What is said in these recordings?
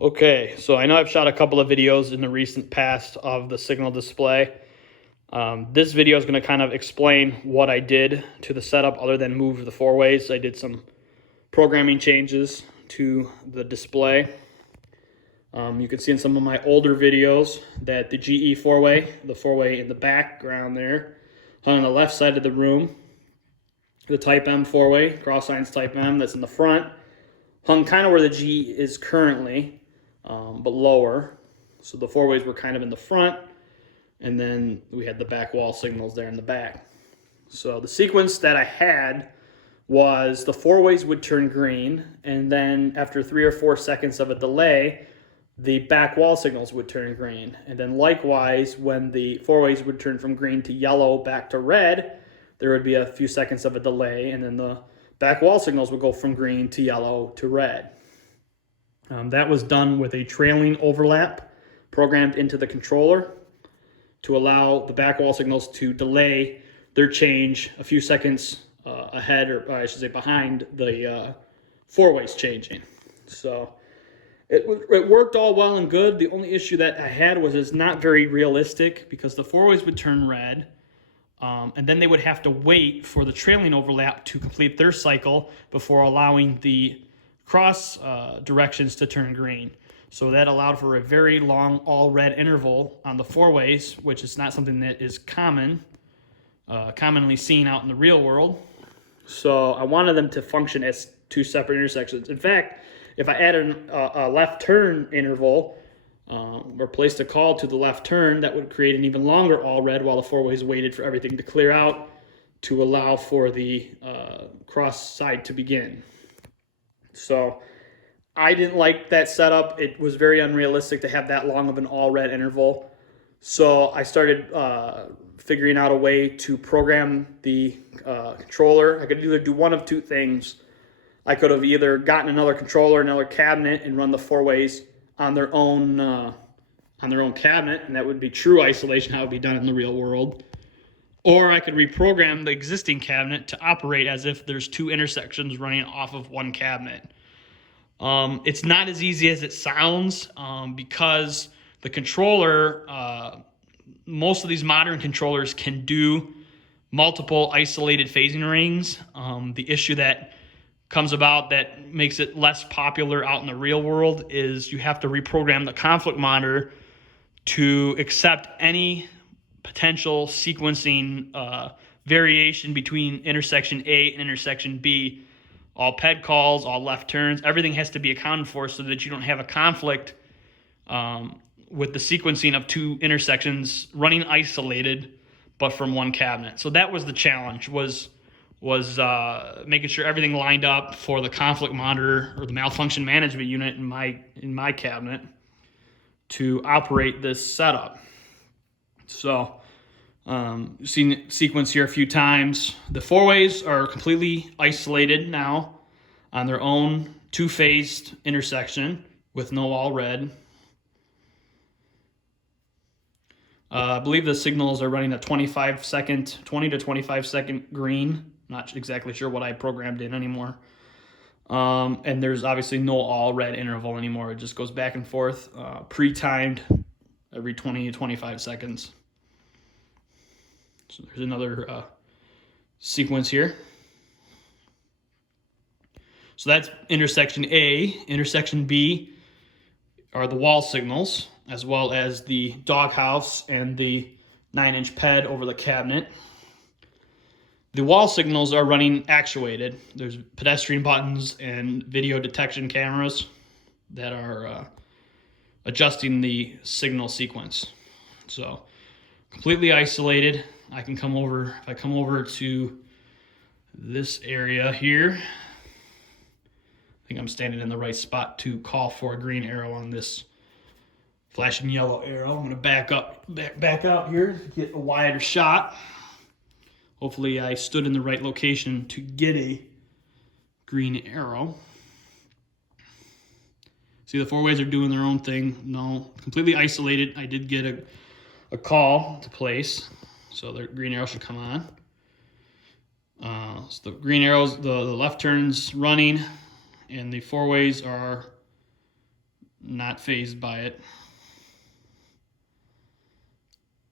Okay, so I know I've shot a couple of videos in the recent past of the signal display. This video is going to kind of explain what I did to the setup other than move the four ways. I did some programming changes to the display. You can see in some of my older videos that the GE four-way, the four-way in the background there, hung on the left side of the room. The Type M four-way, Cross Science Type M, that's in the front, hung kind of where the G is currently, but lower. So the four ways were kind of in the front, and then we had the back wall signals there in the back. So the sequence that I had was the four ways would turn green, and then after 3 or 4 seconds of a delay, the back wall signals would turn green. And then likewise, when the four ways would turn from green to yellow back to red, there would be a few seconds of a delay, and then the back wall signals would go from green to yellow to red. That was done with a trailing overlap programmed into the controller to allow the back wall signals to delay their change a few seconds ahead, or I should say behind the four ways changing. So it worked all well and good. The only issue that I had was it's not very realistic because the four ways would turn red, and then they would have to wait for the trailing overlap to complete their cycle before allowing the cross directions to turn green. So that allowed for a very long all red interval on the four ways, which is not something that is commonly seen out in the real world. So I wanted them to function as two separate intersections. In fact, if I added a left turn interval or placed a call to the left turn, that would create an even longer all red while the four ways waited for everything to clear out to allow for the cross side to begin. So I didn't like that setup. It was very unrealistic to have that long of an all red interval. So I started figuring out a way to program the controller. I could either do one of two things. I could have either gotten another controller, another cabinet, and run the four ways on their own cabinet, and that would be true isolation, how it would be done in the real world. Or I could reprogram the existing cabinet to operate as if there's two intersections running off of one cabinet. It's not as easy as it sounds because the controller, most of these modern controllers can do multiple isolated phasing rings. The issue that comes about that makes it less popular out in the real world is you have to reprogram the conflict monitor to accept any potential sequencing variation between intersection A and intersection B. All PED calls, all left turns, everything has to be accounted for so that you don't have a conflict with the sequencing of two intersections running isolated but from one cabinet. So that was the challenge, was making sure everything lined up for the conflict monitor or the malfunction management unit in my cabinet to operate this setup. So you've seen the sequence here a few times. The four ways are completely isolated now on their own two-phased intersection with no all red. I believe the signals are running a 20 to 25 second green. Not exactly sure what I programmed in anymore. And there's obviously no all red interval anymore. It just goes back and forth, pre-timed every 20 to 25 seconds. So there's another sequence here. So that's intersection A. Intersection B are the wall signals, as well as the doghouse and the 9-inch PED over the cabinet. The wall signals are running actuated. There's pedestrian buttons and video detection cameras that are adjusting the signal sequence. So completely isolated. I can come over, if I come over to this area here, I think I'm standing in the right spot to call for a green arrow on this flashing yellow arrow. I'm gonna back out here to get a wider shot. Hopefully I stood in the right location to get a green arrow. See, the four ways are doing their own thing. No, completely isolated. I did get a call to place, so the green arrow should come on. So the green arrows, the left turn's running, and the four ways are not fazed by it.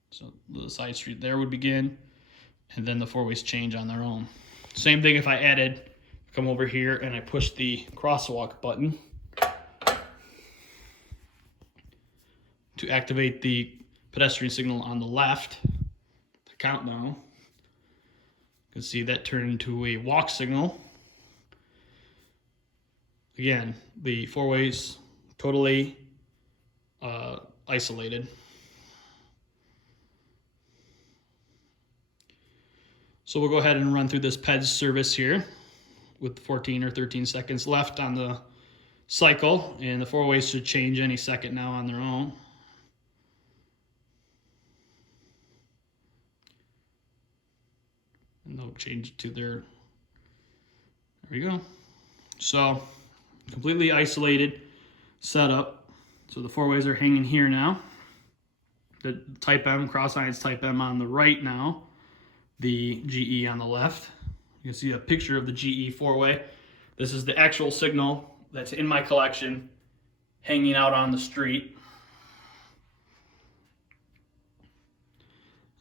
So the side street there would begin, and then the four-ways change on their own. Same thing if I come over here and I push the crosswalk button to activate the pedestrian signal on the left, the countdown. You can see that turned into a walk signal. Again, the four-ways totally isolated. So we'll go ahead and run through this PEDS service here with 14 or 13 seconds left on the cycle, and the four-ways should change any second now on their own. And they'll change to their, there we go. So completely isolated setup. So the four-ways are hanging here now. The Type M, Cross Science Type M on the right now. The GE on the left. You can see a picture of the GE four-way. This is the actual signal that's in my collection hanging out on the street.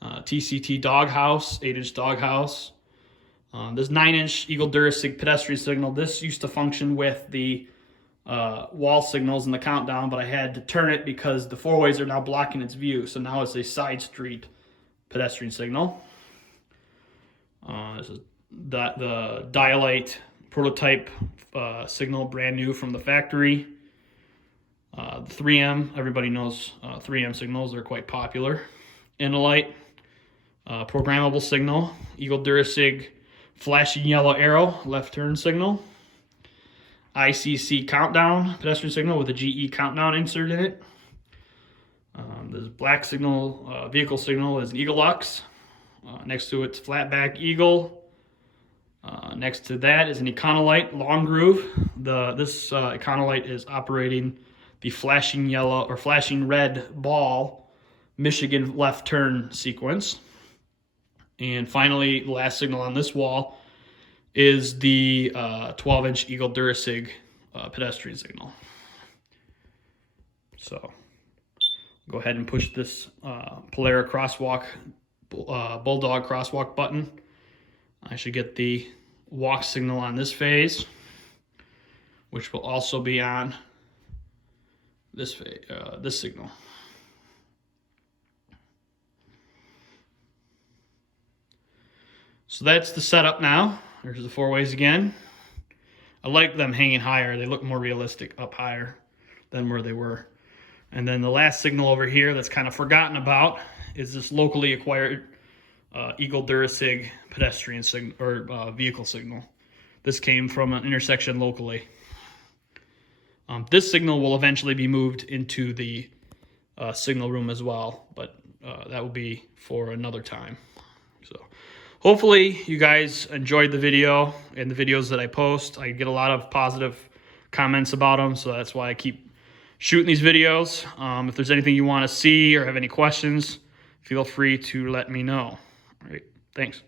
TCT doghouse, 8-inch doghouse. This 9-inch Eagle Durasig pedestrian signal. This used to function with the wall signals and the countdown, but I had to turn it because the four-ways are now blocking its view. So now it's a side street pedestrian signal. This is the Dialite prototype signal, brand new from the factory. The 3M, everybody knows 3M signals, they're quite popular. Innolite, programmable signal. Eagle Durasig flashing yellow arrow, left turn signal. ICC countdown pedestrian signal with a GE countdown insert in it. This black signal, vehicle signal, is an Eaglux. Next to it's Flatback Eagle. Next to that is an Econolite long groove. This Econolite is operating the flashing yellow or flashing red ball Michigan left turn sequence. And finally, the last signal on this wall is the 12-inch Eagle Durasig pedestrian signal. So go ahead and push this Polara crosswalk Bulldog crosswalk button. I should get the walk signal on this phase, which will also be on this phase, this signal. So that's the setup now. There's the four-ways again. I like them hanging higher. They look more realistic up higher than where they were. And then the last signal over here that's kind of forgotten about is this locally acquired Eagle Durasig pedestrian signal or vehicle signal. This came from an intersection locally. This signal will eventually be moved into the signal room as well, but that will be for another time. So hopefully you guys enjoyed the video and the videos that I post. I get a lot of positive comments about them, so that's why I keep shooting these videos. If there's anything you want to see or have any questions, feel free to let me know. All right, thanks.